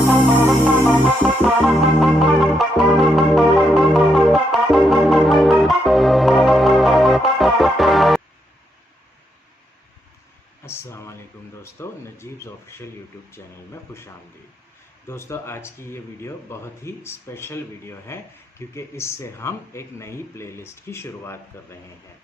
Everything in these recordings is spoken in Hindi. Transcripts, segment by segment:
अस्सलाम वालेकुम दोस्तों, नजीब्स ऑफिशियल यूट्यूब चैनल में खुशामदीद। दोस्तों, आज की ये वीडियो बहुत ही स्पेशल वीडियो है क्योंकि इससे हम एक नई प्लेलिस्ट की शुरुआत कर रहे हैं।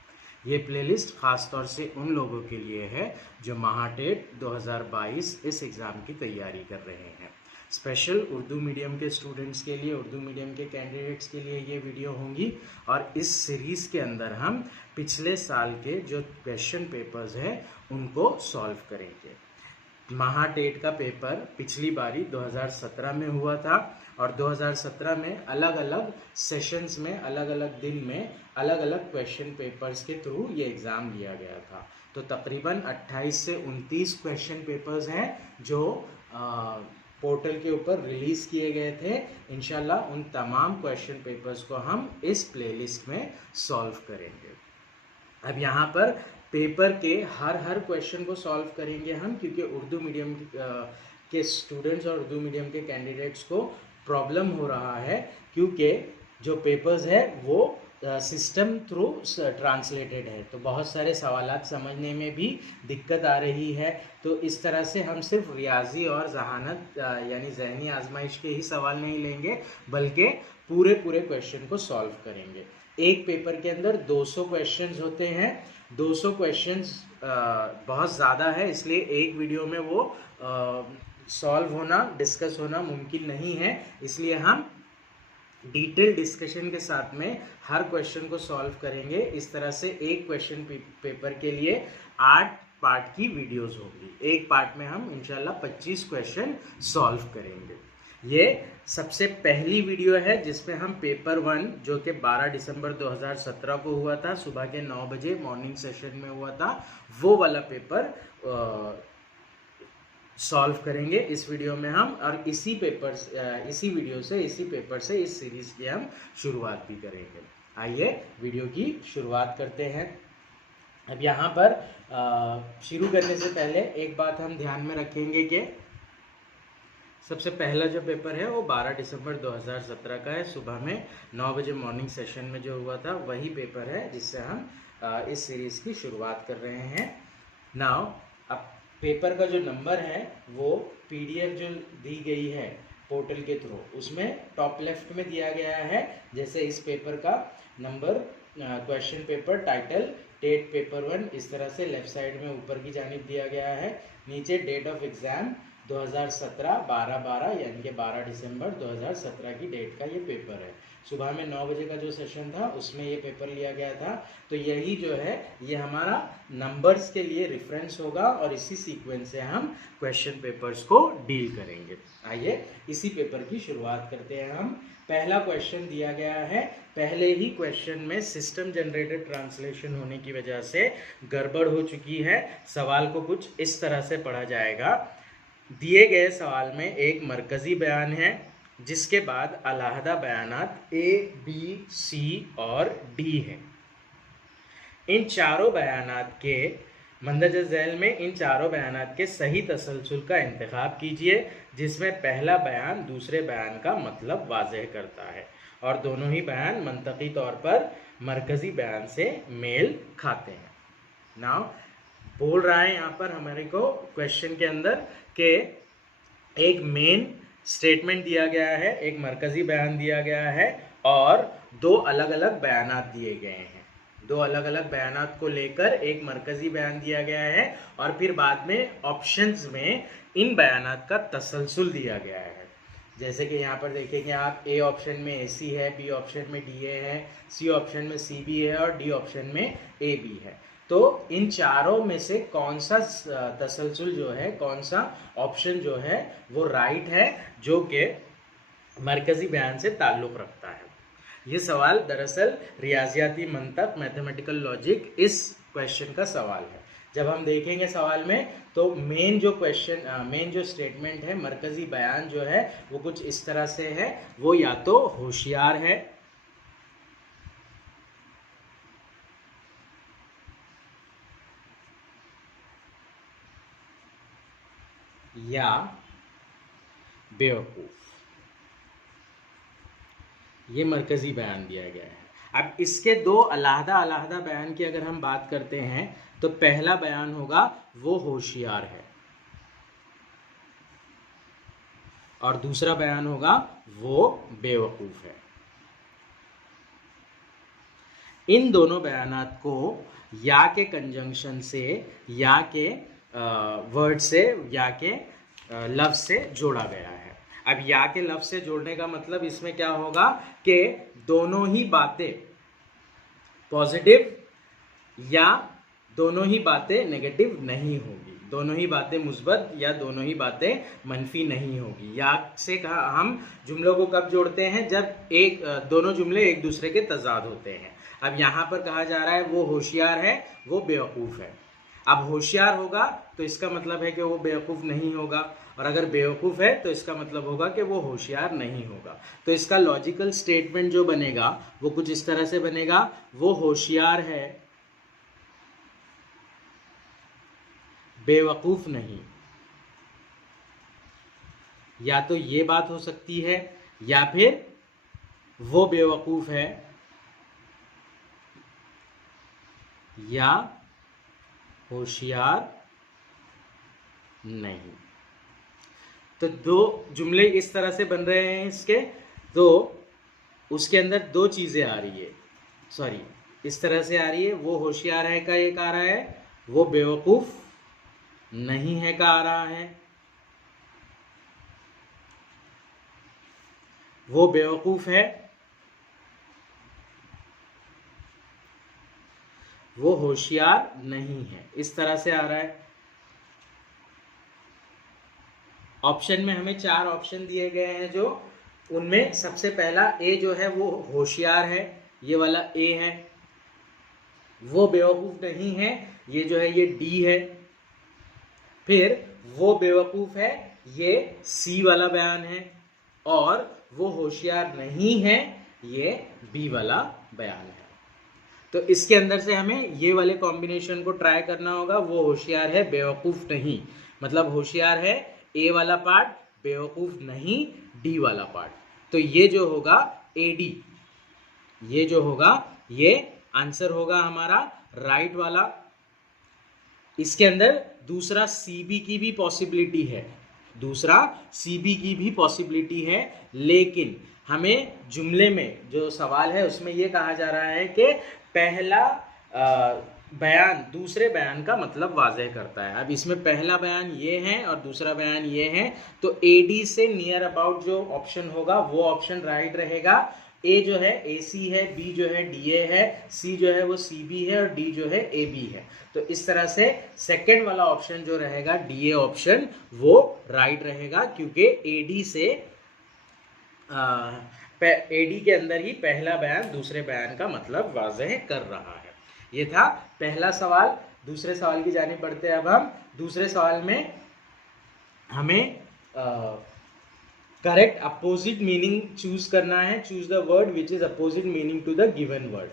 ये प्लेलिस्ट ख़ास तौर से उन लोगों के लिए है जो महाटेट 2022 इस एग्ज़ाम की तैयारी कर रहे हैं। स्पेशल उर्दू मीडियम के स्टूडेंट्स के लिए, उर्दू मीडियम के कैंडिडेट्स के लिए ये वीडियो होंगी और इस सीरीज़ के अंदर हम पिछले साल के जो क्वेश्चन पेपर्स हैं उनको सॉल्व करेंगे। महाटेट का पेपर पिछली बारी 2017 में हुआ था और 2017 में अलग अलग सेशंस में, अलग अलग दिन में, अलग अलग क्वेश्चन पेपर्स के थ्रू ये एग्ज़ाम लिया गया था। तो तकरीबन 28 से 29 क्वेश्चन पेपर्स हैं जो पोर्टल के ऊपर रिलीज़ किए गए थे। इंशाल्लाह उन तमाम क्वेश्चन पेपर्स को हम इस प्लेलिस्ट में सॉल्व करेंगे। अब यहाँ पर पेपर के हर क्वेश्चन को सॉल्व करेंगे हम, क्योंकि उर्दू मीडियम के स्टूडेंट्स और उर्दू मीडियम के कैंडिडेट्स को प्रॉब्लम हो रहा है क्योंकि जो पेपर्स है वो सिस्टम थ्रू ट्रांसलेटेड है, तो बहुत सारे सवालात समझने में भी दिक्कत आ रही है। तो इस तरह से हम सिर्फ रियाजी और जहानत यानी जहनी आजमाइश के ही सवाल नहीं लेंगे, बल्कि पूरे क्वेश्चन को सॉल्व करेंगे। एक पेपर के अंदर 200 क्वेश्चंस होते हैं। 200 क्वेश्चंस बहुत ज़्यादा है, इसलिए एक वीडियो में वो सॉल्व होना, डिस्कस होना मुमकिन नहीं है। इसलिए हम डिटेल डिस्कशन के साथ में हर क्वेश्चन को सॉल्व करेंगे। इस तरह से एक क्वेश्चन पेपर के लिए 8 पार्ट की वीडियोस होगी। एक पार्ट में हम इंशाल्लाह 25 क्वेश्चन सॉल्व करेंगे। ये सबसे पहली वीडियो है जिसमें हम पेपर 1 जो कि 12 दिसंबर 2017 को हुआ था, सुबह के 9 बजे मॉर्निंग सेशन में हुआ था, वो वाला पेपर सॉल्व करेंगे इस वीडियो में हम। और इसी पेपर इसी वीडियो से, इसी पेपर से इस सीरीज की हम शुरुआत भी करेंगे। आइए वीडियो की शुरुआत करते हैं। अब यहाँ पर शुरू करने से पहले एक बात हम ध्यान में रखेंगे कि सबसे पहला जो पेपर है वो 12 दिसंबर 2017 का है, सुबह में 9 बजे मॉर्निंग सेशन में जो हुआ था वही पेपर है जिससे हम इस सीरीज़ की शुरुआत कर रहे हैं। नाउ अब पेपर का जो नंबर है वो पीडीएफ जो दी गई है पोर्टल के थ्रू, उसमें टॉप लेफ्ट में दिया गया है। जैसे इस पेपर का number, question paper title, TET paper 1, इस तरह से लेफ्ट साइड में ऊपर की जानिब दिया गया है। नीचे डेट ऑफ एग्ज़ाम 2017 12/12 यानी कि 12 दिसंबर 2017 की डेट का ये पेपर है। सुबह में 9 बजे का जो सेशन था उसमें ये पेपर लिया गया था। तो यही जो है ये हमारा नंबर्स के लिए रेफरेंस होगा और इसी सीक्वेंस से हम क्वेश्चन पेपर्स को डील करेंगे। आइए इसी पेपर की शुरुआत करते हैं हम। पहला क्वेश्चन दिया गया है। पहले ही क्वेश्चन में सिस्टम जनरेटेड ट्रांसलेशन होने की वजह से गड़बड़ हो चुकी है। सवाल को कुछ इस तरह से पढ़ा जाएगा। दिए गए सवाल में एक मरकजी बयान है जिसके बाद अलहदा बयानात ए, बी, सी और डी हैं। इन चारों बयानात के मंदरजा झैल में इन चारों बयानात के सही तसलसल का इंतखाब कीजिए जिसमें पहला बयान दूसरे बयान का मतलब वाज़ेह करता है और दोनों ही बयान मंतकी तौर पर मरकजी बयान से मेल खाते हैं। नाउ बोल रहा है यहाँ पर हमारे को क्वेश्चन के अंदर कि एक मेन स्टेटमेंट दिया गया है, एक मरकजी बयान दिया गया है और दो अलग अलग बयानात दिए गए हैं। दो अलग अलग बयानात को लेकर एक मरकजी बयान दिया गया है और फिर बाद में ऑप्शंस में इन बयानात का तसलसल दिया गया है। जैसे कि यहाँ पर देखेंगे आप, ए ऑप्शन में ए सी है, बी ऑप्शन में डी ए है, सी ऑप्शन में सी बी है और डी ऑप्शन में ए बी है। तो इन चारों में से कौन सा तसलसल जो है, कौन सा ऑप्शन जो है वो राइट है जो कि मरकजी बयान से ताल्लुक़ रखता है। ये सवाल दरअसल रियाजियाती मंतक, मैथमेटिकल लॉजिक, इस क्वेश्चन का सवाल है। जब हम देखेंगे सवाल में तो मेन जो स्टेटमेंट है, मरकजी बयान जो है वो कुछ इस तरह से है। वो या तो होशियार है या बेवकूफ। ये मरकजी बयान दिया गया है। अब इसके दो अलहदा अलहदा बयान की अगर हम बात करते हैं तो पहला बयान होगा वो होशियार है, और दूसरा बयान होगा वो बेवकूफ है। इन दोनों बयानात को या के कंजंक्शन से, या के वर्ड से, या के लफ्ज से जोड़ा गया है। अब या के लफ्ज से जोड़ने का मतलब इसमें क्या होगा कि दोनों ही बातें पॉजिटिव या दोनों ही बातें नेगेटिव नहीं होगी, दोनों ही बातें मुस्बत या दोनों ही बातें मनफी नहीं होगी। या से कहा हम जुमलों को कब जोड़ते हैं, जब दोनों जुमले एक दूसरे के तजाद होते हैं। अब यहाँ पर कहा जा रहा है वो होशियार है, वो बेवकूफ़ है। अब होशियार होगा तो इसका मतलब है कि वो बेवकूफ़ नहीं होगा, और अगर बेवकूफ़ है तो इसका मतलब होगा कि वो होशियार नहीं होगा। तो इसका लॉजिकल स्टेटमेंट जो बनेगा वो कुछ इस तरह से बनेगा, वो होशियार है, बेवकूफ़ नहीं। या तो ये बात हो सकती है, या फिर वो बेवकूफ़ है या होशियार नहीं। तो दो जुमले इस तरह से बन रहे हैं इसके, तो उसके अंदर दो चीज़ें आ रही है, सॉरी इस तरह से आ रही है, वो होशियार है का एक आ रहा है, वो बेवकूफ़ नहीं है का आ रहा है। वो बेवकूफ़ है, वो होशियार नहीं है, इस तरह से आ रहा है। ऑप्शन में हमें 4 ऑप्शन दिए गए हैं, जो उनमें सबसे पहला ए जो है वो होशियार है, ये वाला ए है। वो बेवकूफ़ नहीं है, ये जो है ये डी है। फिर वो बेवकूफ़ है, ये सी वाला बयान है। और वो होशियार नहीं है, ये बी वाला बयान है। तो इसके अंदर से हमें ये वाले कॉम्बिनेशन को ट्राई करना होगा। वो होशियार है, बेवकूफ़ नहीं, मतलब होशियार है ए वाला पार्ट, बेवकूफ़ नहीं डी वाला पार्ट। तो ये जो होगा ए डी, ये जो होगा ये आंसर होगा हमारा राइट वाला। इसके अंदर दूसरा सी बी की भी पॉसिबिलिटी है, दूसरा सी बी की भी पॉसिबिलिटी है, लेकिन हमें जुमले में जो सवाल है उसमें ये कहा जा रहा है कि पहला बयान दूसरे बयान का मतलब वाज़ेह करता है। अब इसमें पहला बयान ये है और दूसरा बयान ये है, तो ए डी से नियर अबाउट जो ऑप्शन होगा वो ऑप्शन राइट रहेगा। ए जो है ए सी है, बी जो है डी ए है, सी जो है वो सी बी है, और डी जो है ए बी है। तो इस तरह से सेकेंड वाला ऑप्शन जो रहेगा डी ए ऑप्शन, वो राइट रहेगा, क्योंकि ए डी से एडी के अंदर ही पहला बयान दूसरे बयान का मतलब वाज़ेह कर रहा है। ये था पहला सवाल। दूसरे सवाल की जानिब बढ़ते हैं। अब हम दूसरे सवाल में हमें करेक्ट अपोजिट मीनिंग चूज करना है। Choose the word which is opposite meaning to the given word.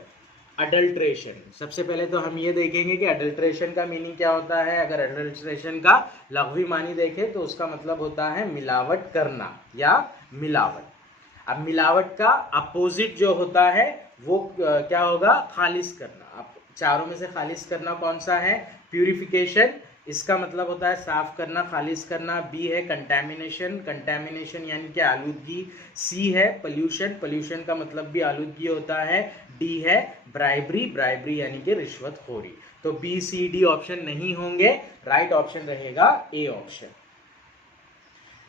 Adulteration, सबसे पहले तो हम ये देखेंगे कि अडल्ट्रेशन का मीनिंग क्या होता है। अगर अडल्ट्रेशन का लग़वी मानी देखें तो उसका मतलब होता है मिलावट करना या मिलावट। अब मिलावट का अपोजिट जो होता है वो क्या होगा, खालिस करना। अब चारों में से खालिस करना कौन सा है, प्यूरिफिकेशन, इसका मतलब होता है साफ करना, खालिस करना। बी है कंटैमिनेशन, कंटैमिनेशन यानी कि आलूदगी। सी है पोल्यूशन, पोल्यूशन का मतलब भी आलूदगी होता है। डी है ब्राइबरी, ब्राइबरी यानी कि रिश्वतखोरी। तो बी सी डी ऑप्शन नहीं होंगे, राइट ऑप्शन रहेगा ए ऑप्शन।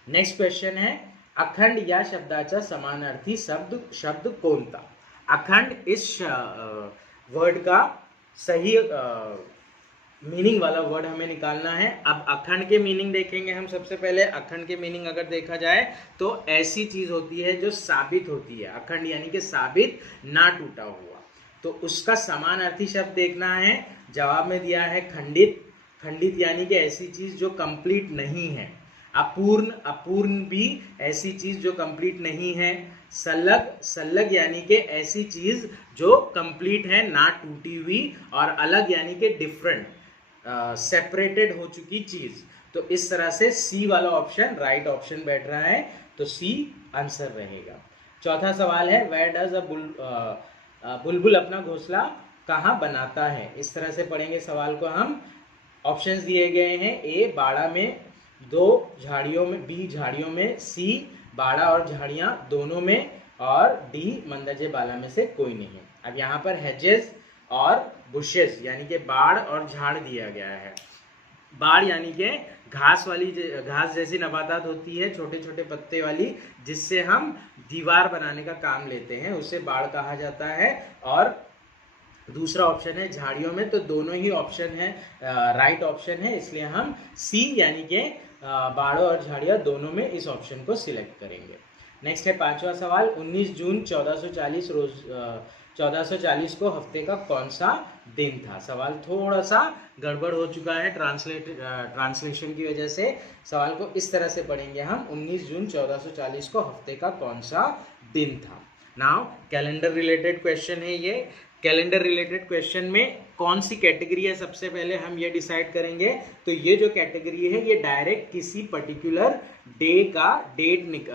नेक्स्ट क्वेश्चन है, अखंड या शब्दाचा समानार्थी शब्द कोणता। अखंड इस वर्ड का सही मीनिंग वाला वर्ड हमें निकालना है। अब अखंड के मीनिंग देखेंगे हम। सबसे पहले अखंड के मीनिंग अगर देखा जाए तो ऐसी चीज होती है जो साबित होती है। अखंड यानी कि साबित, ना टूटा हुआ। तो उसका समानार्थी शब्द देखना है। जवाब में दिया है खंडित। खंडित यानी कि ऐसी चीज जो कंप्लीट नहीं है। अपूर्ण, अपूर्ण भी ऐसी चीज जो कंप्लीट नहीं है। सल्लग, सल्लग यानी कि ऐसी चीज जो कंप्लीट है, ना टूटी हुई। और अलग यानी कि डिफरेंट, सेपरेटेड हो चुकी चीज। तो इस तरह से सी वाला ऑप्शन राइट ऑप्शन बैठ रहा है, तो सी आंसर रहेगा। चौथा सवाल है वेयर डज बुलबुल अपना घोंसला कहाँ बनाता है। इस तरह से पढ़ेंगे सवाल को हम। ऑप्शंस दिए गए हैं, ए बाड़ा में, 2 झाड़ियों में, बी झाड़ियों में, सी बाड़ा और झाड़ियाँ दोनों में, और डी मंदरजे बाला में से कोई नहीं। अब यहाँ पर हेजेस और बुशेस यानी कि बाड़ और झाड़ दिया गया है। बाड़ यानी कि घास वाली, घास जैसी नबातात होती है छोटे छोटे पत्ते वाली, जिससे हम दीवार बनाने का काम लेते हैं, उसे बाड़ कहा जाता है। और दूसरा ऑप्शन है झाड़ियों में, तो दोनों ही ऑप्शन है राइट ऑप्शन है, इसलिए हम सी यानी कि बाड़ों और झाड़ियाँ दोनों में इस ऑप्शन को सिलेक्ट करेंगे। नेक्स्ट है पांचवा सवाल, 19 जून 1440 को हफ्ते का कौन सा दिन था। सवाल थोड़ा सा गड़बड़ हो चुका है ट्रांसलेशन की वजह से। सवाल को इस तरह से पढ़ेंगे हम, 19 जून 1440 को हफ्ते का कौन सा दिन था। नाउ कैलेंडर रिलेटेड क्वेश्चन है ये। कैलेंडर रिलेटेड क्वेश्चन में कौन सी कैटेगरी है सबसे पहले हम ये डिसाइड करेंगे। तो ये जो कैटेगरी है ये डायरेक्ट किसी पर्टिकुलर डे का डेट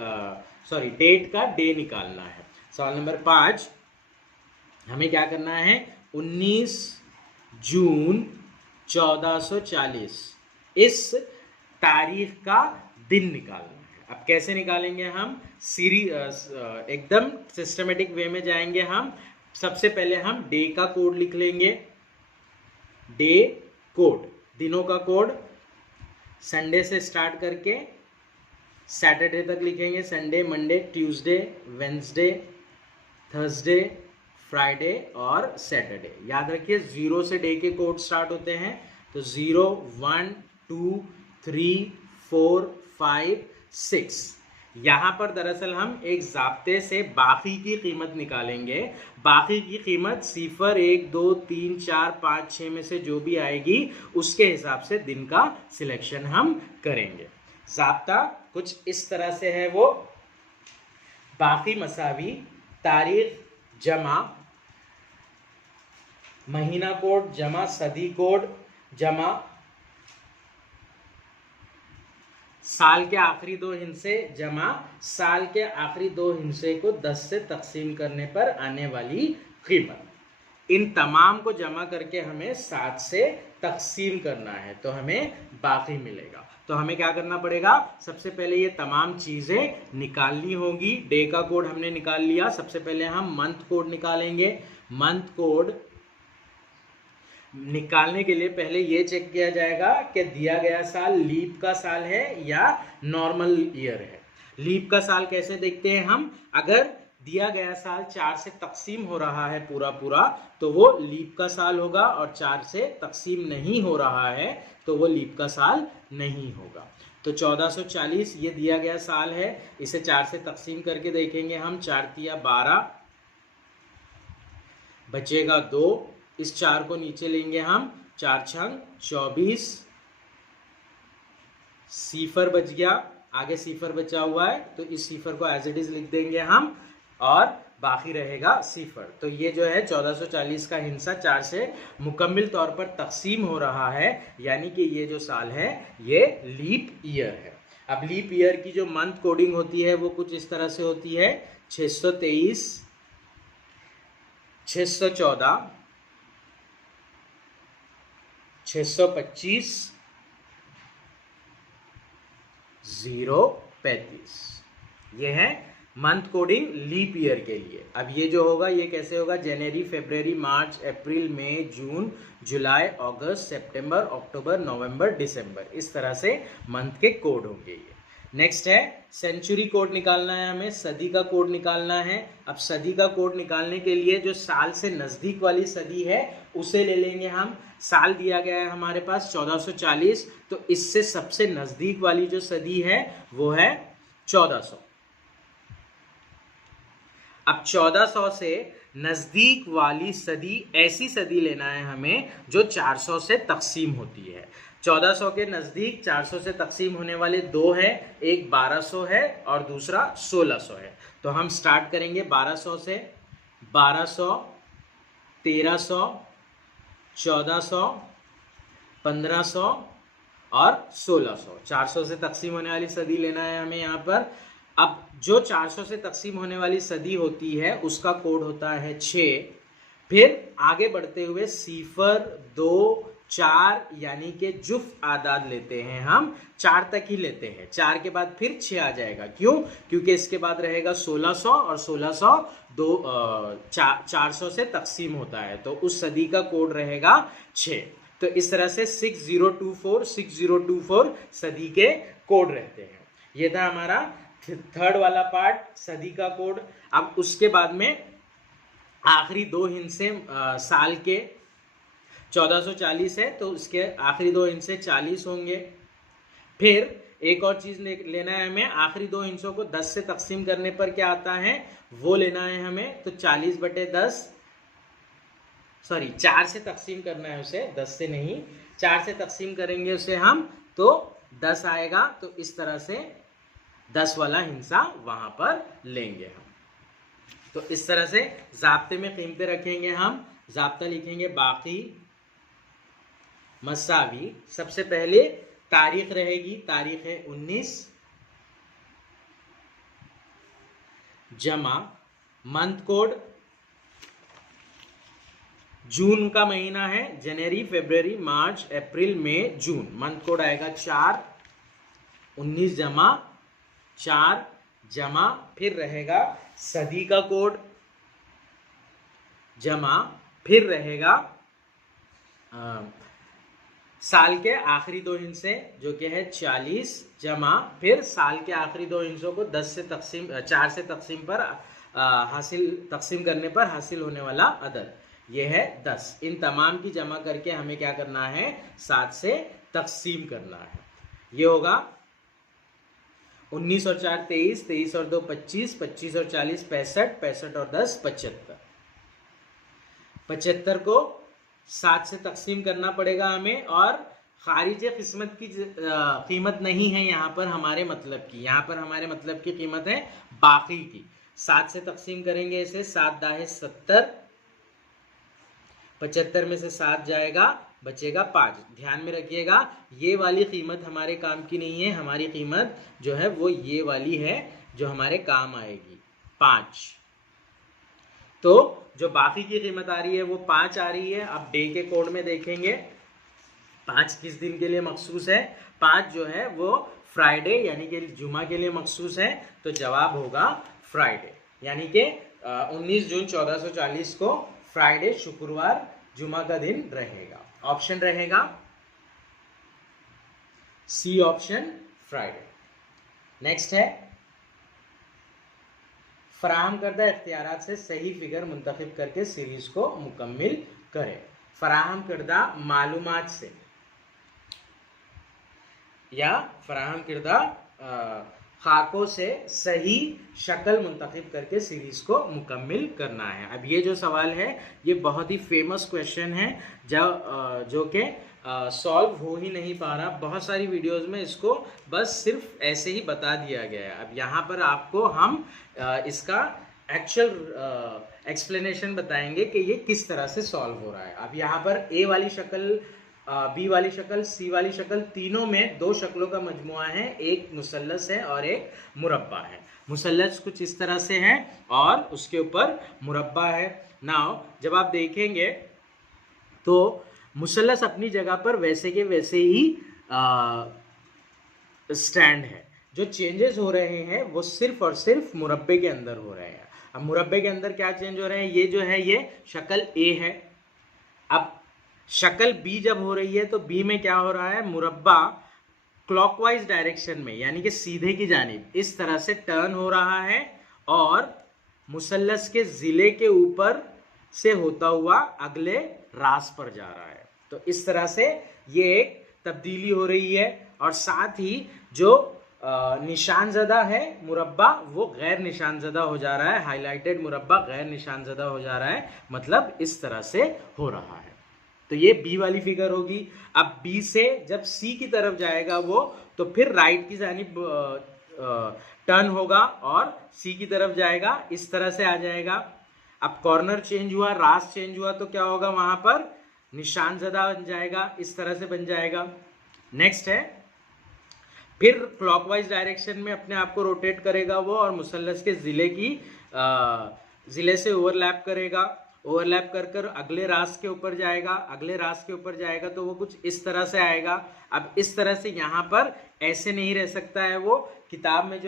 का डे निकालना है। सवाल नंबर 5, हमें क्या करना है, 19 जून 1440 इस तारीख का दिन निकालना है। अब कैसे निकालेंगे हम, एकदम सिस्टमेटिक वे में जाएंगे हम। सबसे पहले हम डे का कोड लिख लेंगे, डे कोड, दिनों का कोड, संडे से स्टार्ट करके सैटरडे तक लिखेंगे, Sunday, Monday, Tuesday, Wednesday, Thursday, Friday और सैटरडे। याद रखिए 0 से डे के कोड स्टार्ट होते हैं, तो 0, 1, 2, 3, 4, 5, 6। यहाँ पर दरअसल हम एक ज़ाब्ते से बाकी की कीमत निकालेंगे। बाकी की कीमत 0, 1, 2, 3, 4, 5, 6 में से जो भी आएगी उसके हिसाब से दिन का सिलेक्शन हम करेंगे। ज़ाब्ता कुछ इस तरह से है, वो बाकी मसावी तारीख जमा महीना कोड जमा सदी कोड जमा साल के आखिरी 2 हिस्से जमा साल के आखिरी 2 हिस्से को 10 से तकसीम करने पर आने वाली कीमत। इन तमाम को जमा करके हमें 7 से तकसीम करना है, तो हमें बाकी मिलेगा। तो हमें क्या करना पड़ेगा, सबसे पहले ये तमाम चीज़ें निकालनी होगी। डे का कोड हमने निकाल लिया, सबसे पहले हम मंथ कोड निकालेंगे। मंथ कोड निकालने के लिए पहले ये चेक किया जाएगा कि दिया गया साल लीप का साल है या नॉर्मल ईयर है। लीप का साल कैसे देखते हैं हम, अगर दिया गया साल 4 से तकसीम हो रहा है पूरा तो वो लीप का साल होगा, और 4 से तकसीम नहीं हो रहा है तो वो लीप का साल नहीं होगा। तो 1440 ये दिया गया साल है, इसे 4 से तकसीम करके देखेंगे हम। 4 तिया 12, बचेगा 2, इस 4 को नीचे लेंगे हम, 4 छंग 24, सिफर बच गया, आगे सिफर बचा हुआ है तो इस सिफर को एज इट इज लिख देंगे हम, और बाकी रहेगा सिफर। तो ये जो है 1440 का हिस्सा 4 से मुकम्मल तौर पर तकसीम हो रहा है, यानी कि ये जो साल है ये लीप ईयर है। अब लीप ईयर की जो मंथ कोडिंग होती है वो कुछ इस तरह से होती है, 623, 614, 625, 035। ये है मंथ कोडिंग लीप ईयर के लिए। अब ये जो होगा ये कैसे होगा, जनवरी, फरवरी, मार्च, अप्रैल, मई, जून, जुलाई, अगस्त, सितंबर, अक्टूबर, नवंबर, दिसंबर, इस तरह से मंथ के कोड होंगे ये। नेक्स्ट है सेंचुरी कोड निकालना है हमें, सदी का कोड निकालना है। अब सदी का कोड निकालने के लिए जो साल से नज़दीक वाली सदी है उसे ले लेंगे हम। साल दिया गया है हमारे पास 1440, तो इससे सबसे नज़दीक वाली जो सदी है वो है 1400। अब 1400 से नज़दीक वाली सदी, ऐसी सदी लेना है हमें जो 400 से तकसीम होती है। 1400 के नज़दीक 400 से तकसीम होने वाले 2 है, एक 1200 है और दूसरा 1600 है। तो हम स्टार्ट करेंगे 1200 से, 1200, 1300, 1400, 1500 और 1600। 400 से तकसीम होने वाली सदी लेना है हमें यहाँ पर। अब जो 400 से तकसीम होने वाली सदी होती है उसका कोड होता है 6। फिर आगे बढ़ते हुए सिफर, 2, 4 यानी कि जुफ आदाद लेते हैं हम, 4 तक ही लेते हैं। 4 के बाद फिर 6 आ जाएगा। क्यों? क्योंकि इसके बाद रहेगा 1600 और 1600 400 से तकसीम होता है, तो उस सदी का कोड रहेगा 6। तो इस तरह से 6024 सदी के कोड रहते हैं। ये था हमारा थर्ड वाला पार्ट, सदी का कोड। अब उसके बाद में आखिरी 2 हिस्से साल के 1440 है, तो उसके आखिरी 2 हिस्से 40 होंगे। फिर एक और चीज लेना है हमें, आखिरी 2 हिस्सों को 10 से तकसीम करने पर क्या आता है वो लेना है हमें। तो 40/10, सॉरी 4 से तकसीम करना है उसे, 10 से नहीं, 4 से तकसीम करेंगे उसे हम तो 10 आएगा। तो इस तरह से 10 वाला हिस्सा वहां पर लेंगे हम। तो इस तरह से ज़ाब्ते में कीमतें रखेंगे हम। ज़ाब्ता लिखेंगे बाकी मसावी। सबसे पहले तारीख रहेगी, तारीख है 19, जमा मंथ कोड, जून का महीना है, जनवरी, फरवरी, मार्च, अप्रैल, मई, जून। मंथ कोड आएगा 4, 19 जमा 4 जमा, फिर रहेगा सदी का कोड, जमा, फिर रहेगा साल के आखिरी 2 हिस्से जो कि है 40, जमा, फिर साल के आखिरी 2 हिस्सों को 10 से तकसीम 4 से तकसीम पर तकसीम करने पर हासिल होने वाला अदद, ये है 10। इन तमाम की जमा करके हमें क्या करना है, 7 से तकसीम करना है। ये होगा 19 और 4 23, 23 और 2 25, 25 और 40 65, 65 और 10 75। 75 को 7 से तकसीम करना पड़ेगा हमें, और खारिज किस्मत की कीमत नहीं है यहाँ पर हमारे मतलब की, यहाँ पर हमारे मतलब की कीमत है बाकी की। 7 से तकसीम करेंगे इसे, 7 दाहे 70, 75 में से 7 जाएगा, बचेगा 5। ध्यान में रखिएगा ये वाली कीमत हमारे काम की नहीं है, हमारी कीमत जो है वो ये वाली है जो हमारे काम आएगी 5। तो जो बाकी की कीमत आ रही है वो 5 आ रही है। अब डे के कोड में देखेंगे 5 किस दिन के लिए मखसूस है। 5 जो है वो फ्राइडे यानी कि जुमा के लिए मखसूस है, तो जवाब होगा फ्राइडे, यानी कि 19 जून 1440 को फ्राइडे शुक्रवार जुमा का दिन रहेगा। ऑप्शन रहेगा सी ऑप्शन, फ्राइडे। नेक्स्ट है फराहम करदा इख्तियारात से सही फिगर मुंतखब करके सीरीज को मुकम्मिल करें। फराहम करदा मालूमात से या फराहम करदा खाकों से सही शक्ल मुंतखब करके सीरीज को मुकम्मिल करना है। अब ये जो सवाल है ये बहुत ही फेमस क्वेश्चन है जो कि सॉल्व हो ही नहीं पा रहा। बहुत सारी वीडियोस में इसको बस सिर्फ ऐसे ही बता दिया गया है। अब यहाँ पर आपको हम इसका एक्चुअल एक्सप्लेनेशन बताएंगे कि ये किस तरह से सॉल्व हो रहा है। अब यहाँ पर ए वाली शक्ल, बी वाली शक्ल, सी वाली शक्ल, तीनों में 2 शक्लों का मजमुआ है, एक मुसल्लस है और एक मुरब्बा है। मुसल्लस कुछ इस तरह से है और उसके ऊपर मुरब्बा है। नाउ जब आप देखेंगे तो मुसल्लस अपनी जगह पर वैसे के वैसे ही स्टैंड है। जो चेंजेस हो रहे हैं वो सिर्फ और सिर्फ मुरब्बे के अंदर हो रहे हैं। अब मुरब्बे के अंदर क्या चेंज हो रहे हैं, ये जो है ये शक्ल ए है। अब शक्ल बी जब हो रही है तो बी में क्या हो रहा है, मुरब्बा क्लॉकवाइज डायरेक्शन में यानी कि सीधे की जानिब इस तरह से टर्न हो रहा है और मुसल्लस के जिले के ऊपर से होता हुआ अगले रास पर जा रहा है। तो इस तरह से ये एक तब्दीली हो रही है और साथ ही जो निशानजदा है मुरब्बा वो गैर निशानजदा हो जा रहा है। हाईलाइटेड मुरब्बा गैर निशानजदा हो जा रहा है, मतलब इस तरह से हो रहा है। तो ये बी वाली फिगर होगी। अब बी से जब सी की तरफ जाएगा वो, तो फिर राइट की जानिब टर्न होगा और सी की तरफ जाएगा, इस तरह से आ जाएगा। अब कॉर्नर चेंज हुआ, रास चेंज हुआ, तो क्या होगा, वहां पर निशानजदा बन जाएगा, इस तरह से बन जाएगा। नेक्स्ट है, फिर क्लॉकवाइज डायरेक्शन में अपने आप को रोटेट करेगा वो और मुसल्लस के जिले से ओवरलैप करेगा, ओवरलैप कर कर अगले रास के ऊपर जाएगा, अगले रास के ऊपर जाएगा तो वो कुछ इस तरह से आएगा। अब इस तरह से यहाँ पर ऐसे नहीं रह सकता है, वो किताब में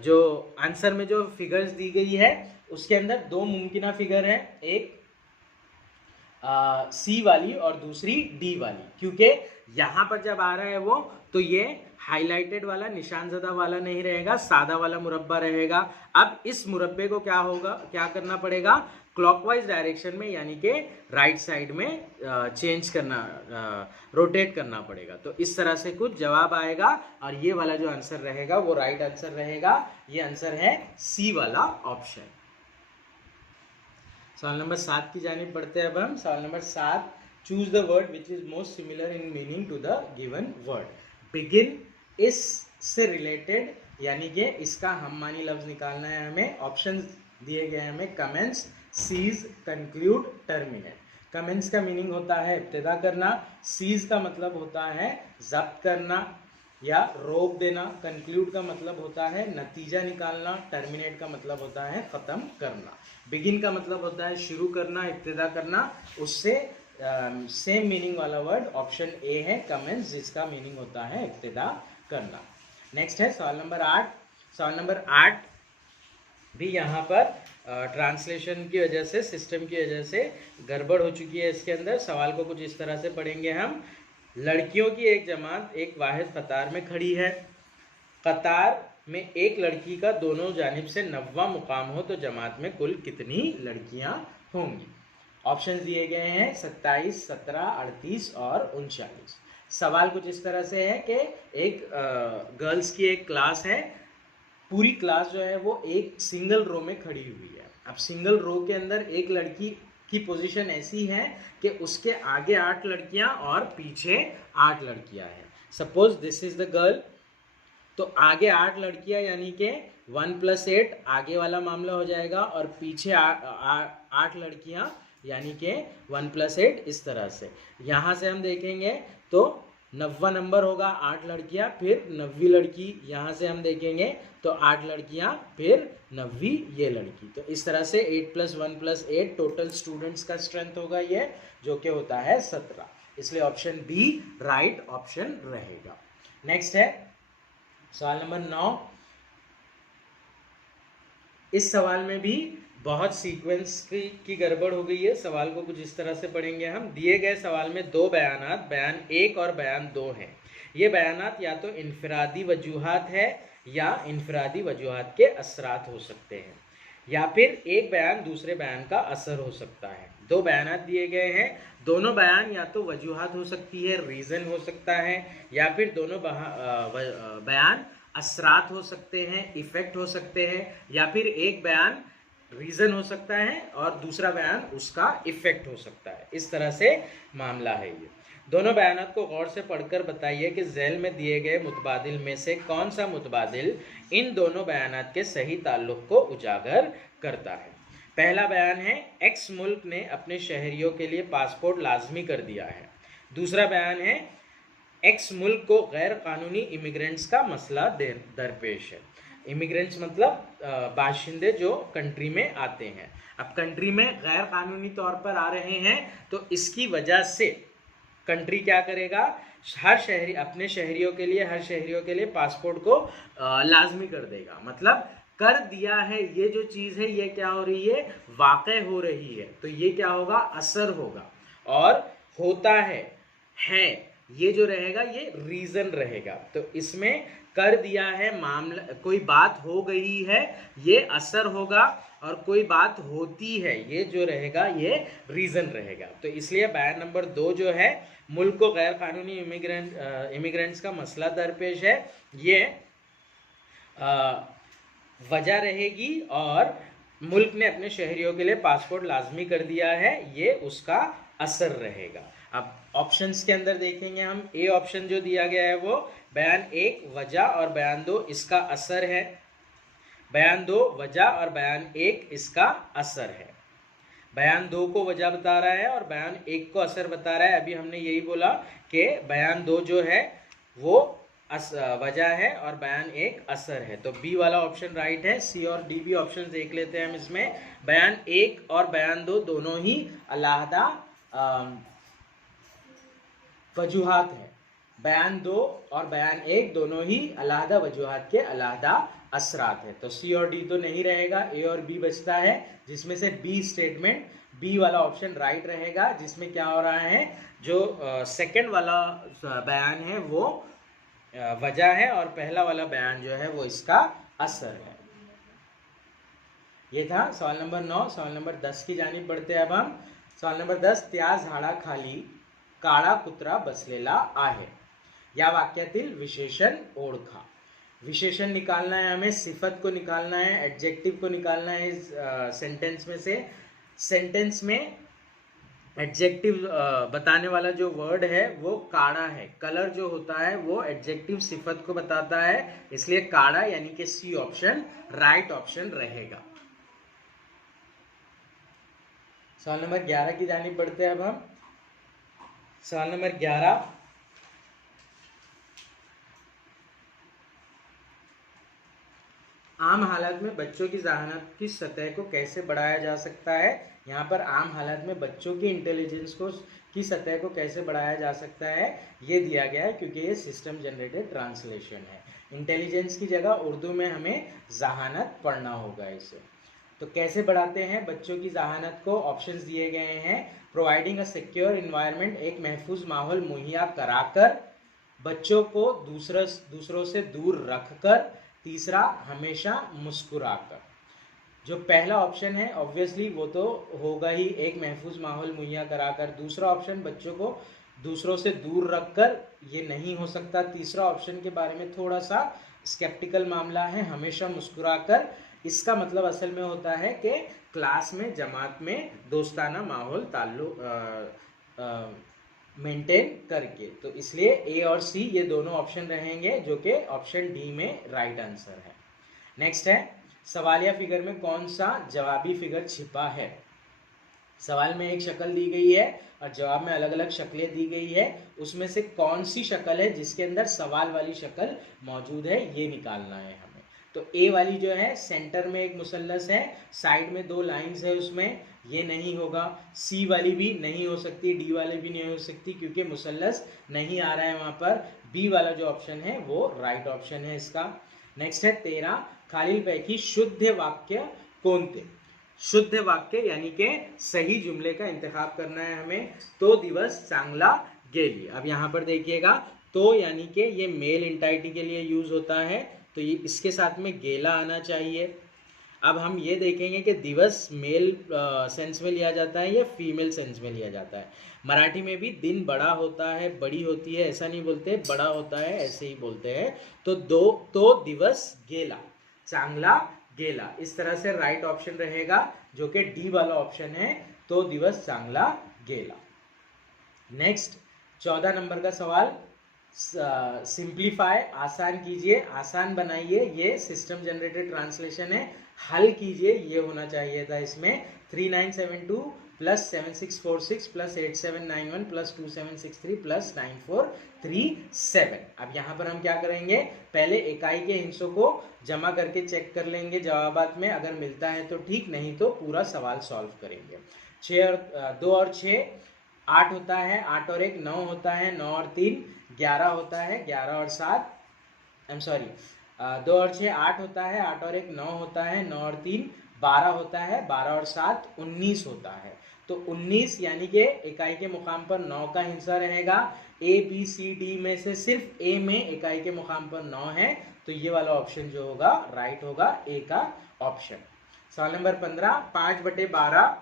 जो आंसर में जो फिगर्स दी गई है उसके अंदर दो मुमकिना फिगर है, एक सी वाली और दूसरी डी वाली, क्योंकि यहाँ पर जब आ रहा है वो तो ये हाईलाइटेड वाला निशानजदा वाला नहीं रहेगा, सादा वाला मुरब्बा रहेगा। अब इस मुरब्बे को क्या होगा, क्या करना पड़ेगा, क्लॉकवाइज डायरेक्शन में यानी कि राइट साइड में चेंज करना, रोटेट करना पड़ेगा। तो इस तरह से कुछ जवाब आएगा और ये वाला जो आंसर रहेगा वो राइट आंसर रहेगा। ये आंसर है सी वाला ऑप्शन। सवाल नंबर 7 की जानिब बढ़ते हैं अब हम। सवाल number 7, choose the word which is most similar in meaning to the given word. Begin इस से रिलेटेड यानी कि इसका हम मानी लफ्ज निकालना है हमें। ऑप्शन दिए गए हमें commence, cease, conclude, terminate. Commence का मीनिंग होता है इब्तिदा करना, सीज का मतलब होता है जब्त करना या रोक देना, कंक्लूड का मतलब होता है नतीजा निकालना, टर्मिनेट का मतलब होता है ख़त्म करना। बिगिन का मतलब होता है शुरू करना, इब्तिदा करना। उससे सेम मीनिंग वाला वर्ड ऑप्शन ए है कमेंस, जिसका मीनिंग होता है इब्तिदा करना। नेक्स्ट है सवाल नंबर 8। सवाल नंबर 8 भी यहाँ पर ट्रांसलेशन की वजह से, सिस्टम की वजह से गड़बड़ हो चुकी है। इसके अंदर सवाल को कुछ इस तरह से पढ़ेंगे हम। लड़कियों की एक जमात एक वाहिद कतार में खड़ी है। कतार में एक लड़की का दोनों जानिब से 90वां मुकाम हो तो जमात में कुल कितनी लड़कियां होंगी। ऑप्शन दिए गए हैं 27, 17, 38 और 39। सवाल कुछ इस तरह से है कि एक गर्ल्स की एक क्लास है, पूरी क्लास जो है वो एक सिंगल रो में खड़ी हुई है। अब सिंगल रो के अंदर एक लड़की की पोजीशन ऐसी है कि उसके आगे 8 लड़कियां और पीछे 8 लड़कियां हैं। Suppose this is the girl, तो आगे 8 लड़कियां यानी कि 1 + 8 आगे वाला मामला हो जाएगा और पीछे 8 लड़कियां यानी कि 1 + 8 इस तरह से। यहाँ से हम देखेंगे तो 90वां नंबर होगा 8 लड़कियां, फिर 90वीं लड़की। यहाँ से हम देखेंगे तो 8 लड़कियां, फिर 90वीं ये लड़की। तो इस तरह से 8 + 1 + 8 टोटल स्टूडेंट्स का स्ट्रेंथ होगा ये, जो कि होता है 17। इसलिए ऑप्शन बी राइट ऑप्शन रहेगा। नेक्स्ट है सवाल नंबर 9। इस सवाल में भी बहुत सीक्वेंस की गड़बड़ हो गई है। सवाल को कुछ इस तरह से पढ़ेंगे हम। दिए गए सवाल में दो बयानात, बयान 1 और बयान 2 हैं। ये बयानात या तो इनफरादी वजूहात है या इनफरादी वजूहात के असरात हो सकते हैं, या फिर एक बयान दूसरे बयान का असर हो सकता है। दो बयानात दिए गए हैं, दोनों बयान या तो वजूहात हो सकती है, रीज़न हो सकता है, या फिर दोनों बयान असरात हो सकते हैं, इफ़ेक्ट हो सकते हैं, या फिर एक बयान रीज़न हो सकता है और दूसरा बयान उसका इफ़ेक्ट हो सकता है। इस तरह से मामला है ये। दोनों बयानात को गौर से पढ़कर बताइए कि झैल में दिए गए मुतबादिल में से कौन सा मुतबादिल इन दोनों बयानात के सही ताल्लुक़ को उजागर करता है। पहला बयान है एक्स मुल्क ने अपने शहरियों के लिए पासपोर्ट लाजमी कर दिया है। दूसरा बयान है एक्स मुल्क को गैर कानूनी इमिग्रेंट्स का मसला दरपेश है। इमिग्रेंट्स मतलब बाशिंदे जो कंट्री में आते हैं। अब कंट्री में गैर कानूनी तौर पर आ रहे हैं तो इसकी वजह से कंट्री क्या करेगा, हर शहरी अपने शहरियों के लिए, हर शहरियों के लिए पासपोर्ट को लाजमी कर देगा। मतलब कर दिया है, ये जो चीज़ है ये क्या हो रही है, वाक़ई हो रही है। तो ये क्या होगा, असर होगा। और होता है ये जो रहेगा ये रीज़न रहेगा। तो इसमें कर दिया है मामला, कोई बात हो गई है ये असर होगा, और कोई बात होती है ये जो रहेगा ये रीज़न रहेगा। तो इसलिए बयान नंबर 2 जो है मुल्क को गैर कानूनी इमिग्रेंट्स का मसला दरपेश है, ये वजह रहेगी, और मुल्क ने अपने शहरियों के लिए पासपोर्ट लाजमी कर दिया है ये उसका असर रहेगा। अब ऑप्शंस के अंदर देखेंगे हम। ए ऑप्शन जो दिया गया है वो बयान 1 वजह और बयान 2 इसका असर है, बयान 2 वजह और बयान 1 इसका असर है। बयान 2 को वजह बता रहा है और बयान 1 को असर बता रहा है। अभी हमने यही बोला कि बयान 2 जो है वो वजह है और बयान 1 असर है। तो बी वाला ऑप्शन राइट है। सी और डी भी ऑप्शन देख लेते हैं हम इसमें। बयान 1 और बयान 2 दोनों ही अलहदा वजूहात है। बयान 2 और बयान 1 दोनों ही अलहदा वजूहात के अलहदा असरात है। तो सी और डी तो नहीं रहेगा, ए और बी बचता है, जिसमें से बी स्टेटमेंट, बी वाला ऑप्शन राइट रहेगा, जिसमें क्या हो रहा है, जो सेकंड वाला बयान है वो वजह है और पहला वाला बयान जो है वो इसका असर है। ये था सवाल नंबर 9। सवाल नंबर 10 की जानिब बढ़ते हैं अब हम। सवाल नंबर 10, त्या झाडा खाली काळा कुत्रा बसलेला आहे, या वाक्यातील विशेषण ओळखा। विशेषण निकालना है हमें, सिफत को निकालना है, एडजेक्टिव को निकालना है इस सेंटेंस में से। सेंटेंस में एडजेक्टिव बताने वाला जो वर्ड है वो काड़ा है। कलर जो होता है वो एडजेक्टिव सिफत को बताता है, इसलिए काड़ा यानी कि सी ऑप्शन राइट ऑप्शन रहेगा। सवाल नंबर 11 की जानिब बढ़ते हैं अब हम। सवाल नंबर 11, आम हालत में बच्चों की जहानत की सतह को कैसे बढ़ाया जा सकता है। यहाँ पर आम हालत में बच्चों की इंटेलिजेंस को की सतह को कैसे बढ़ाया जा सकता है ये दिया गया है, क्योंकि ये सिस्टम जनरेटेड ट्रांसलेशन है। इंटेलिजेंस की जगह उर्दू में हमें जहानत पढ़ना होगा इसे। तो कैसे बढ़ाते हैं बच्चों की जहानत को, ऑप्शंस दिए गए हैं। प्रोवाइडिंग अ सिक्योर इन्वायरमेंट, एक महफूज माहौल मुहैया कराकर, बच्चों को दूसरों से दूर रखकर, तीसरा हमेशा मुस्कुराकर। जो पहला ऑप्शन है ऑब्वियसली वो तो होगा ही, एक महफूज माहौल मुहैया कराकर। दूसरा ऑप्शन बच्चों को दूसरों से दूर रखकर, ये नहीं हो सकता। तीसरा ऑप्शन के बारे में थोड़ा सा स्केप्टिकल मामला है, हमेशा मुस्कुराकर। इसका मतलब असल में होता है कि क्लास में, जमात में दोस्ताना माहौल ताल्लुक मेंटेन करके। तो इसलिए ए और सी ये दोनों ऑप्शन रहेंगे, जो कि ऑप्शन डी में राइट आंसर है। नेक्स्ट है, सवालिया फिगर में कौन सा जवाबी फिगर छिपा है। सवाल में एक शक्ल दी गई है और जवाब में अलग अलग शक्लें दी गई है, उसमें से कौन सी शक्ल है जिसके अंदर सवाल वाली शक्ल मौजूद है, ये निकालना है हमें। तो ए वाली जो है, सेंटर में एक मुसल्लस है, साइड में 2 लाइंस है उसमें, ये नहीं होगा। सी वाली भी नहीं हो सकती, डी वाली भी नहीं हो सकती, क्योंकि मुसल्लस नहीं आ रहा है वहाँ पर। बी वाला जो ऑप्शन है वो राइट ऑप्शन है इसका। नेक्स्ट है 13, खालीलपैकी शुद्ध वाक्य कोणते। शुद्ध वाक्य यानी कि सही जुमले का इंतखाब करना है हमें। तो दिवस चांगला गेली। अब यहाँ पर देखिएगा, तो यानी कि ये मेल इंटाइटी के लिए यूज होता है, तो ये इसके साथ में गेला आना चाहिए। अब हम ये देखेंगे कि दिवस मेल सेंस में लिया जाता है या फीमेल सेंस में लिया जाता है। मराठी में भी दिन बड़ा होता है, बड़ी होती है, ऐसा नहीं बोलते, बड़ा होता है ऐसे ही बोलते हैं। तो दिवस गेला, चांगला गेला, इस तरह से राइट ऑप्शन रहेगा, जो कि डी वाला ऑप्शन है, तो दिवस चांगला गेला। नेक्स्ट 14 नंबर का सवाल, सिंप्लीफाई, आसान कीजिए, आसान बनाइए, ये सिस्टम जनरेटेड ट्रांसलेशन है। हल कीजिए, ये होना चाहिए था इसमें। 3972 प्लस 7646 प्लस 8791 प्लस 2763 प्लस 9437। अब यहाँ पर हम क्या करेंगे, पहले इकाई के हिस्सों को जमा करके चेक कर लेंगे जवाबात में, अगर मिलता है तो ठीक, नहीं तो पूरा सवाल सॉल्व करेंगे। 2 और 6 8 होता है, 8 और 1 9 होता है, 9 और 3 11 होता है, 11 और 7 2 और 6 8 होता है, 8 और 1 9 होता है, 9 और 3 12 होता है, 12 और 7 19 होता है। तो 19 यानी कि इकाई के मुकाम पर 9 का हिस्सा रहेगा। ए बी सी डी में से सिर्फ ए में इकाई के मुकाम पर 9 है, तो ये वाला ऑप्शन जो होगा राइट होगा, ए का ऑप्शन। सवाल नंबर 15, 5/12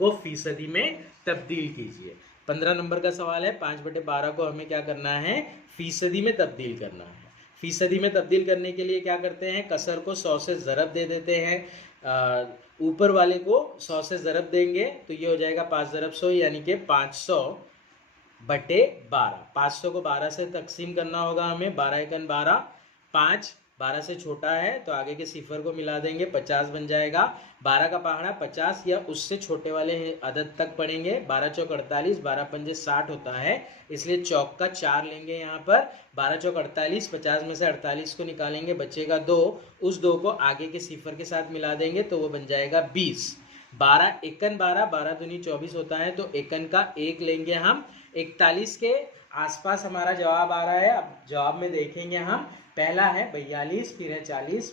को फीसदी में तब्दील कीजिए। 15 नंबर का सवाल है, 5/12 को हमें क्या करना है, फीसदी में तब्दील करना है। फीसदी में तब्दील करने के लिए क्या करते हैं, कसर को 100 से ज़रब दे देते हैं, ऊपर वाले को 100 से ज़रब देंगे तो ये हो जाएगा 5 ज़रब 100, यानी कि 500/12। 500 को 12 से तकसीम करना होगा हमें, 12 एकन 12, 5 12 से छोटा है तो आगे के सिफर को मिला देंगे, 50 बन जाएगा। 12 का पहाड़ा 50 या उससे छोटे वाले अदद तक पढ़ेंगे। 12 चौक 48, 12 पंजे 60 होता है, इसलिए चौक का 4 लेंगे यहाँ पर। 12 चौक 48, 50 में से 48 को निकालेंगे, बचेगा 2। उस 2 को आगे के सिफर के साथ मिला देंगे तो वो बन जाएगा 20। 12 एकन 12, 12 दूनी 24 होता है, तो एकन का 1 लेंगे हम। 41 के आसपास हमारा जवाब आ रहा है। अब जवाब में देखेंगे हम, पहला है 42, फिर है 40,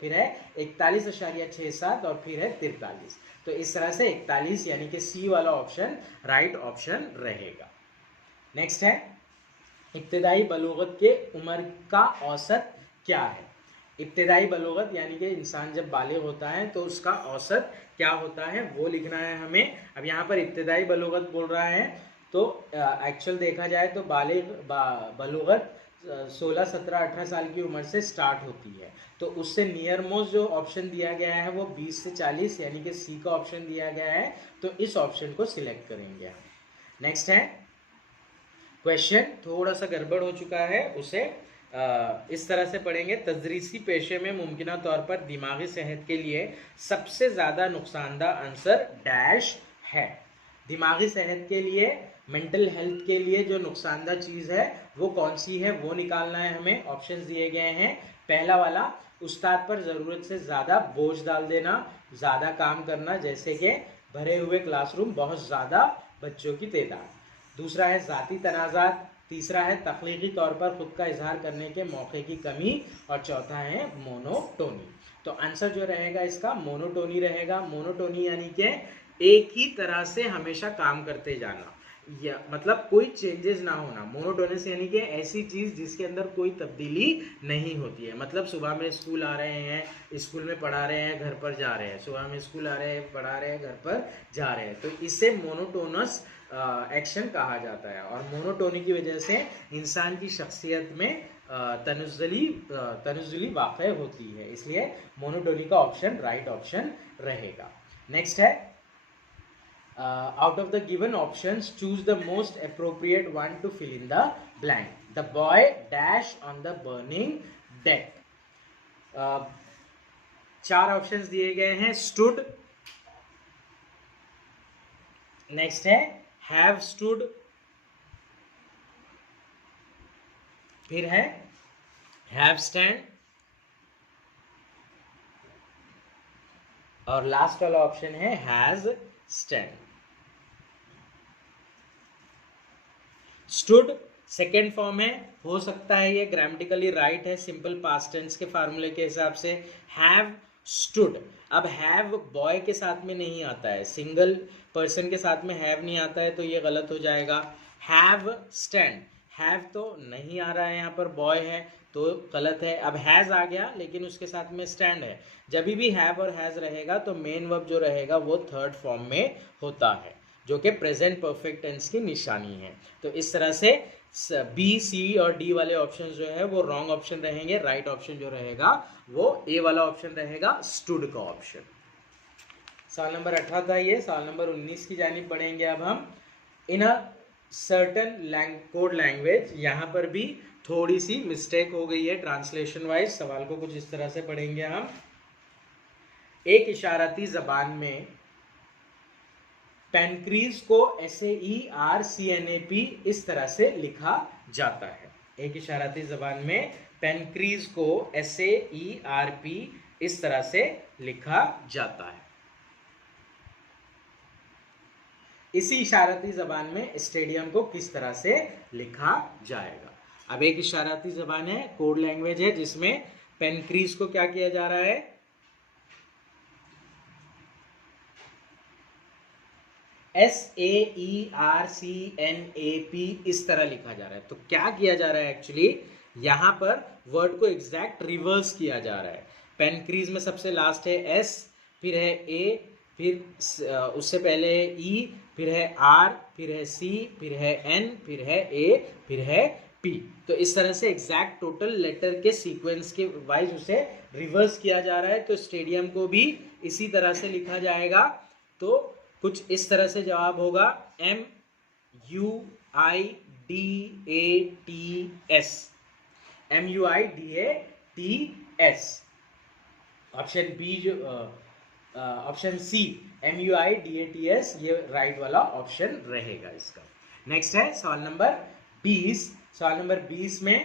फिर है 41.67 और फिर है 43। तो इस तरह से 41 यानी कि सी वाला ऑप्शन राइट ऑप्शन रहेगा। नेक्स्ट है, इब्तिदाई बलूगत के उम्र का औसत क्या है। इब्तिदाई बलूगत यानी कि इंसान जब बालिग होता है तो उसका औसत क्या होता है वो लिखना है हमें। अब यहाँ पर इब्तिदाई बलूगत बोल रहा है तो एक्चुअल देखा जाए तो बलूगत 16, 17, 18 साल की उम्र से स्टार्ट होती है। तो उससे नियर मोस्ट जो ऑप्शन दिया गया है वो 20 से 40 यानी कि सी का ऑप्शन दिया गया है, तो इस ऑप्शन को सिलेक्ट करेंगे हम। नेक्स्ट है क्वेश्चन, थोड़ा सा गड़बड़ हो चुका है, उसे इस तरह से पढ़ेंगे। तदरीसी पेशे में मुमकिना तौर पर दिमागी सेहत के लिए सबसे ज़्यादा नुकसानदा अंसर डैश है। दिमागी सेहत के लिए, मेंटल हेल्थ के लिए जो नुकसानदा चीज़ है वो कौन सी है वो निकालना है हमें। ऑप्शंस दिए गए हैं। पहला वाला, उस्ताद पर ज़रूरत से ज़्यादा बोझ डाल देना, ज़्यादा काम करना, जैसे कि भरे हुए क्लासरूम, बहुत ज़्यादा बच्चों की तादाद। दूसरा है ज़ाती तनाज़ात। तीसरा है तख्लीकी तौर पर ख़ुद का इजहार करने के मौके की कमी। और चौथा है मोनोटोनी। तो आंसर जो रहेगा इसका मोनोटोनी रहेगा। मोनोटोनी यानी कि एक ही तरह से हमेशा काम करते जाना, या मतलब कोई चेंजेस ना होना। मोनोटोनस यानी कि ऐसी चीज़ जिसके अंदर कोई तब्दीली नहीं होती है। मतलब सुबह में स्कूल आ रहे हैं, स्कूल में पढ़ा रहे हैं, घर पर जा रहे हैं, सुबह में स्कूल आ रहे हैं, पढ़ा रहे हैं, घर पर जा रहे हैं, तो इससे मोनोटोनस एक्शन कहा जाता है। और मोनोटोनी की वजह से इंसान की शख्सियत में तनज़ुली वाक़ होती है, इसलिए मोनोटोनी का ऑप्शन राइट ऑप्शन रहेगा। नेक्स्ट है, out of the given options choose the most appropriate one to fill in the blank. The boy dash on the burning deck. 4 options दिए गए हैं। stood, नेक्स्ट है have stood, फिर है have stand, और लास्ट वाला ऑप्शन है has stand. Stood second form है, हो सकता है ये ग्रामेटिकली राइट है सिंपल पास्ट टेंस के फार्मूले के हिसाब से। हैव स्टूड, अब हैव बॉय के साथ में नहीं आता है, सिंगल पर्सन के साथ में हैव नहीं आता है, तो ये गलत हो जाएगा। हैव स्टैंड, हैव तो नहीं आ रहा है यहाँ पर, बॉय है तो गलत है। अब हैज़ आ गया लेकिन उसके साथ में स्टैंड है। जब भी हैव और हैज़ रहेगा तो मेन वर्ब जो रहेगा वो थर्ड फॉर्म में होता है, जो कि प्रेजेंट परफेक्ट टेंस की निशानी है। तो इस तरह से बी, सी और डी वाले ऑप्शन जो है वो रॉन्ग ऑप्शन रहेंगे। राइट ऑप्शन जो रहेगा वो ए वाला ऑप्शन रहेगा, स्टूड का ऑप्शन। सवाल नंबर 18 था ये। सवाल नंबर 19 की जानिब बढ़ेंगे अब हम। इन अ सर्टन कोड लैंग्वेज, यहाँ पर भी थोड़ी सी मिस्टेक हो गई है ट्रांसलेशन वाइज। सवाल को कुछ इस तरह से पढ़ेंगे हम। एक इशारती जबान में पेनक्रीज को SAERCNAP इस तरह से लिखा जाता है। एक इशारती जबान में पेनक्रीज को SAERP इस तरह से लिखा जाता है। इसी इशारती जबान में स्टेडियम को किस तरह से लिखा जाएगा। अब एक इशारती जबान है, कोड लैंग्वेज है, जिसमें पेनक्रीज को क्या किया जा रहा है, SAERCNAP इस तरह लिखा जा रहा है। तो क्या किया जा रहा है एक्चुअली, यहाँ पर वर्ड को एग्जैक्ट रिवर्स किया जा रहा है। पेनक्रीज में सबसे लास्ट है S, फिर है A, फिर उससे पहले है E, फिर है R, फिर है C, फिर है N, फिर है A, फिर है P। तो इस तरह से एग्जैक्ट टोटल लेटर के सीक्वेंस के वाइज उसे रिवर्स किया जा रहा है। तो स्टेडियम को भी इसी तरह से लिखा जाएगा। तो कुछ इस तरह से जवाब होगा, MUIDATS, MUIDATS। MUIDATS। Option B जो ऑप्शन सी MUIDATS ये राइट वाला ऑप्शन रहेगा इसका। नेक्स्ट है सवाल नंबर 20। सवाल नंबर 20 में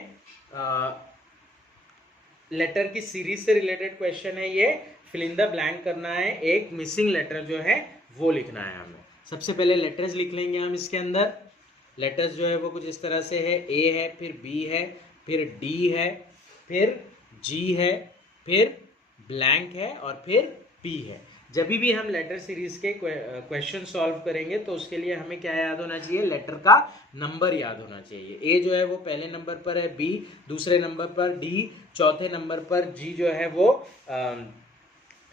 लेटर की सीरीज से रिलेटेड क्वेश्चन है ये। फिल इन द ब्लैंक करना है, एक मिसिंग लेटर जो है वो लिखना है हमें। सबसे पहले लेटर्स लिख लेंगे हम इसके अंदर। लेटर्स जो है वो कुछ इस तरह से है, ए है, फिर बी है, फिर डी है, फिर जी है, फिर ब्लैंक है और फिर पी है। जब भी हम लेटर सीरीज के क्वेश्चन सॉल्व करेंगे तो उसके लिए हमें क्या याद होना चाहिए, लेटर का नंबर याद होना चाहिए। ए जो है वो पहले नंबर पर है, बी दूसरे नंबर पर, डी चौथे नंबर पर, जी जो है वो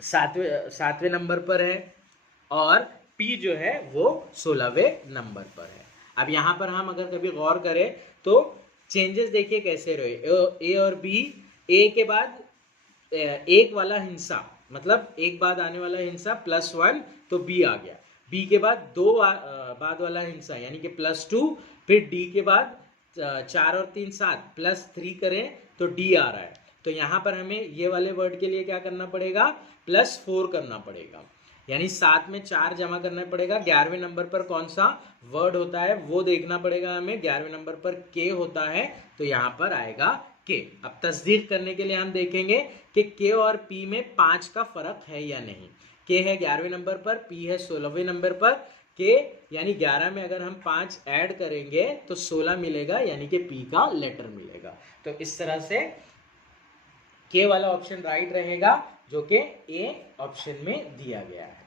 सातवें नंबर पर है और पी जो है वो 16वें नंबर पर है। अब यहाँ पर हम अगर कभी गौर करें तो चेंजेस देखिए कैसे रहे। ए और बी, ए के बाद एक वाला हिस्सा मतलब एक बाद आने वाला हिस्सा +1 तो बी आ गया। बी के बाद दो बाद वाला हिस्सा यानी कि +2, फिर डी के बाद 4 और 3 7 +3 करें तो डी आ रहा है। तो यहाँ पर हमें ये वाले वर्ड के लिए क्या करना पड़ेगा, +4 करना पड़ेगा, यानी 7 में 4 जमा करना पड़ेगा। 11वें नंबर पर कौन सा वर्ड होता है वो देखना पड़ेगा हमें। 11वें नंबर पर के होता है तो यहाँ पर आएगा के। अब तस्दीक करने के लिए हम देखेंगे कि के और पी में 5 का फर्क है या नहीं। के है 11वें नंबर पर, पी है 16वें नंबर पर। के यानी 11 में अगर हम 5 ऐड करेंगे तो 16 मिलेगा, यानी कि पी का लेटर मिलेगा। तो इस तरह से के वाला ऑप्शन राइट रहेगा जो कि ए ऑप्शन में दिया गया है।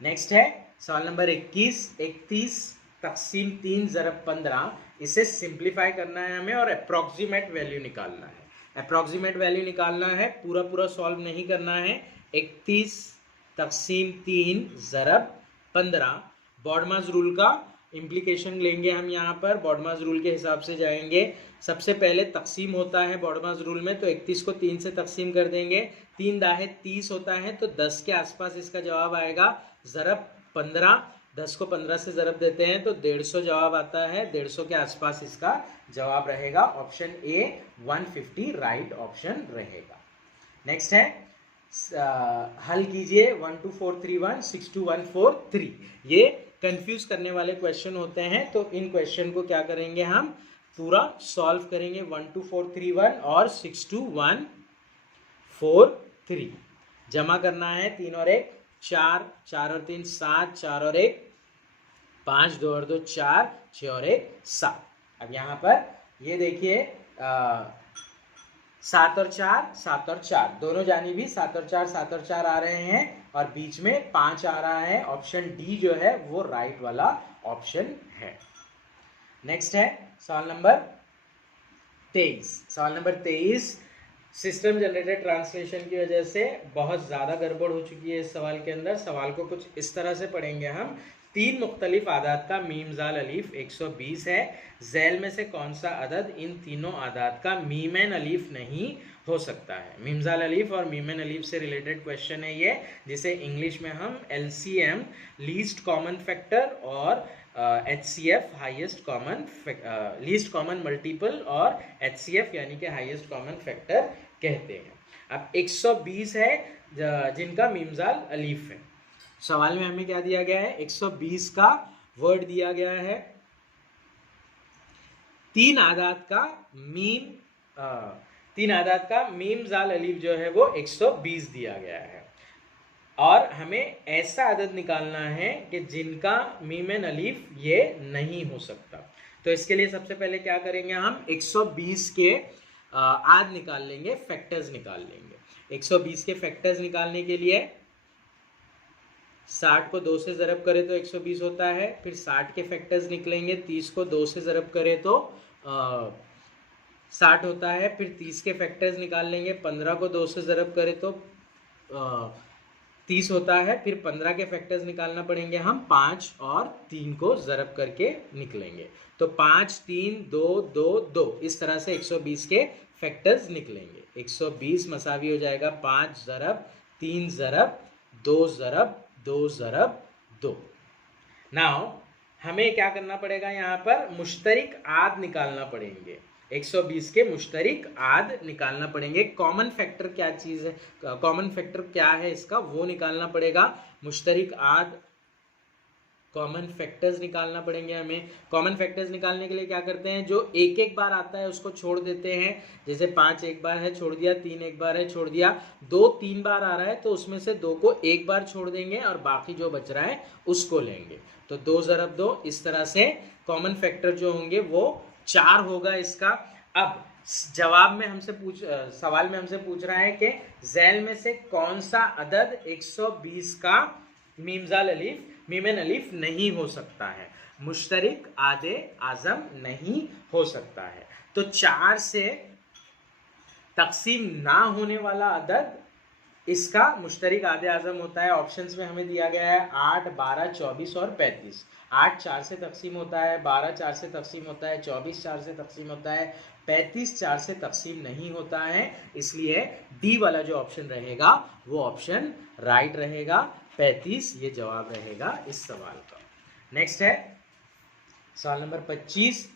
नेक्स्ट है सवाल नंबर 21। 31 तकसीम 3 ज़रब 15, इसे सिंप्लीफाई करना है हमें और अप्रॉक्सीमेट वैल्यू निकालना है। अप्रॉक्सीमेट वैल्यू निकालना है, पूरा पूरा सॉल्व नहीं करना है। 31 तकसीम 3 ज़रब 15, बॉडमास रूल का इम्प्लीकेशन लेंगे हम यहाँ पर। बॉडमास रूल के हिसाब से जाएंगे। सबसे पहले तकसीम होता है बॉडमास रूल में, तो 31 को 3 से तकसीम कर देंगे। 3 दाहे 30 होता है तो 10 के आसपास इसका जवाब आएगा। ज़रब 15, 10 को 15 से ज़रब देते हैं तो 150 जवाब आता है। 150 के आसपास इसका जवाब रहेगा। ऑप्शन ए 150 राइट ऑप्शन रहेगा। नेक्स्ट है हल कीजिए 1 2 4 3 1 6 2 1 4 3। ये कंफ्यूज करने वाले क्वेश्चन होते हैं, तो इन क्वेश्चन को क्या करेंगे हम पूरा सॉल्व करेंगे। 1 2 4 3 1 और 6 2 1 4 3 जमा करना है। 3 और 1 4, 4 और 3 7, 4 और 1 5, 2 और 2 4, 6 और 1 7। अब यहाँ पर ये देखिए 7 और 4 7 और 4 दोनों जानी भी 7 और 4 7 और 4 आ रहे हैं और बीच में 5 आ रहा है। ऑप्शन डी जो है वो राइट वाला ऑप्शन है। नेक्स्ट है सवाल नंबर 23। सवाल नंबर 23 सिस्टम जनरेटेड ट्रांसलेशन की वजह से बहुत ज़्यादा गड़बड़ हो चुकी है इस सवाल के अंदर। सवाल को कुछ इस तरह से पढ़ेंगे हम। 3 मुख्तलिफ आदात का मीम जाल अलीफ 120 है। झैल में से कौन सा अदद इन तीनों आदात का मीमैन अलीफ नहीं हो सकता है। मीम जाल अलीफ और मीमैन अलीफ से रिलेटेड क्वेश्चन है ये, जिसे इंग्लिश में हम LCM लीस्ट कॉमन फैक्टर और HCF highest common least common multiple और HCF यानी कि हाईएस्ट कॉमन फैक्टर कहते हैं। अब 120 है जिनका मीमजाल अलीफ है। सवाल में हमें क्या दिया गया है, 120 का वर्ड दिया गया है। 3 आदात का मीम जाल अलीफ जो है वो 120 दिया गया है और हमें ऐसा अदद निकालना है कि जिनका मीमैन अलीफ ये नहीं हो सकता। तो इसके लिए सबसे पहले क्या करेंगे हम 120 के आद निकाल लेंगे, फैक्टर्स निकाल लेंगे। 120 के फैक्टर्स निकालने के लिए 60 को 2 से ज़रब करें तो 120 होता है। फिर 60 के फैक्टर्स निकलेंगे। 30 को 2 से ज़रब करें तो 60 होता है। फिर 30 के फैक्टर्स निकाल लेंगे। 15 को 2 से ज़रब करें तो 30 होता है। फिर 15 के फैक्टर्स निकालना पड़ेंगे हम। 5 और 3 को ज़रब करके निकलेंगे तो 5 3 2 2 2 इस तरह से 120 के फैक्टर्स निकलेंगे। 120 मसावी हो जाएगा 5 ज़रब 3 ज़रब 2 ज़रब 2 ज़रब 2। नाउ हमें क्या करना पड़ेगा, यहाँ पर मुश्तरिक आद निकालना पड़ेंगे। 120 के मुश्तरिक आद निकालना पड़ेंगे। कॉमन फैक्टर क्या चीज है, कॉमन फैक्टर क्या है इसका, वो निकालना पड़ेगा। मुश्तरिक आद, कॉमन फैक्टर्स निकालना पड़ेंगे हमें। कॉमन फैक्टर्स निकालने के लिए क्या करते हैं, जो एक एक बार आता है उसको छोड़ देते हैं। जैसे 5 एक बार है छोड़ दिया, 3 एक बार है छोड़ दिया, 2 3 बार आ रहा है तो उसमें से 2 को एक बार छोड़ देंगे और बाकी जो बच रहा है उसको लेंगे। तो 2 ज़रब 2, इस तरह से कॉमन फैक्टर जो होंगे वो 4 होगा इसका। अब जवाब में हमसे सवाल में हमसे पूछ रहा है कि झैल में से कौन सा अदद 120 का मीमजाल अलीफ मीमन अलीफ नहीं हो सकता है, मुश्तरिक आदे आजम नहीं हो सकता है। तो 4 से तकसीम ना होने वाला अदद इसका मुश्तरिक आदे आजम होता है। ऑप्शंस में हमें दिया गया है 8, 12, 24 और 35। 8 4 से तकसीम होता है, 12 4 से तकसीम होता है, 24 4 से तकसीम होता है, 35 4 से तकसीम नहीं होता है। इसलिए डी वाला जो ऑप्शन रहेगा वो ऑप्शन राइट रहेगा, 35 ये जवाब रहेगा इस सवाल का। नेक्स्ट है सवाल number 25,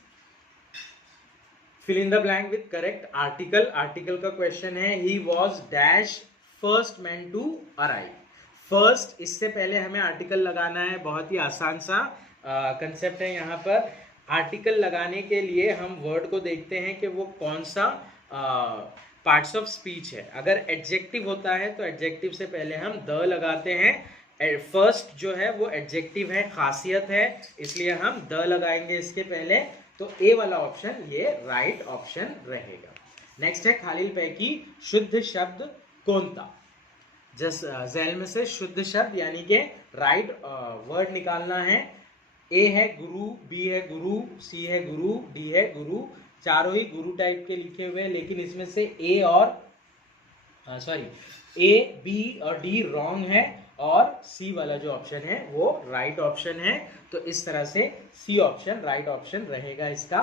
fill in the blank with correct article. Article का क्वेश्चन है he was dash first man to arrive. First, इससे पहले हमें आर्टिकल लगाना है, बहुत ही आसान सा कंसेप्ट है। यहाँ पर आर्टिकल लगाने के लिए हम वर्ड को देखते हैं कि वो कौन सा पार्ट्स ऑफ स्पीच है। अगर एडजेक्टिव होता है तो एडजेक्टिव से पहले हम द लगाते हैं। फर्स्ट जो है वो एडजेक्टिव है, खासियत है, इसलिए हम द लगाएंगे इसके पहले। तो ए वाला ऑप्शन ये राइट ऑप्शन रहेगा। नेक्स्ट है खालिल पैकी शुद्ध शब्द कोनता। झैल में से शुद्ध शब्द यानी कि राइट वर्ड निकालना है। ए है गुरु, बी है गुरु, सी है गुरु, डी है गुरु। चारों ही गुरु टाइप के लिखे हुए हैं, लेकिन इसमें से ए और ए, बी और डी रॉन्ग है और सी वाला जो ऑप्शन है वो राइट ऑप्शन है। तो इस तरह से सी ऑप्शन राइट ऑप्शन रहेगा इसका।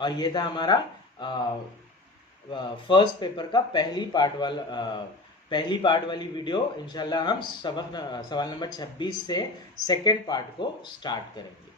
और ये था हमारा फर्स्ट पेपर का पहली पार्ट वाली वीडियो। इंशाल्लाह हम सवाल नंबर 26 से सेकेंड पार्ट को स्टार्ट करेंगे।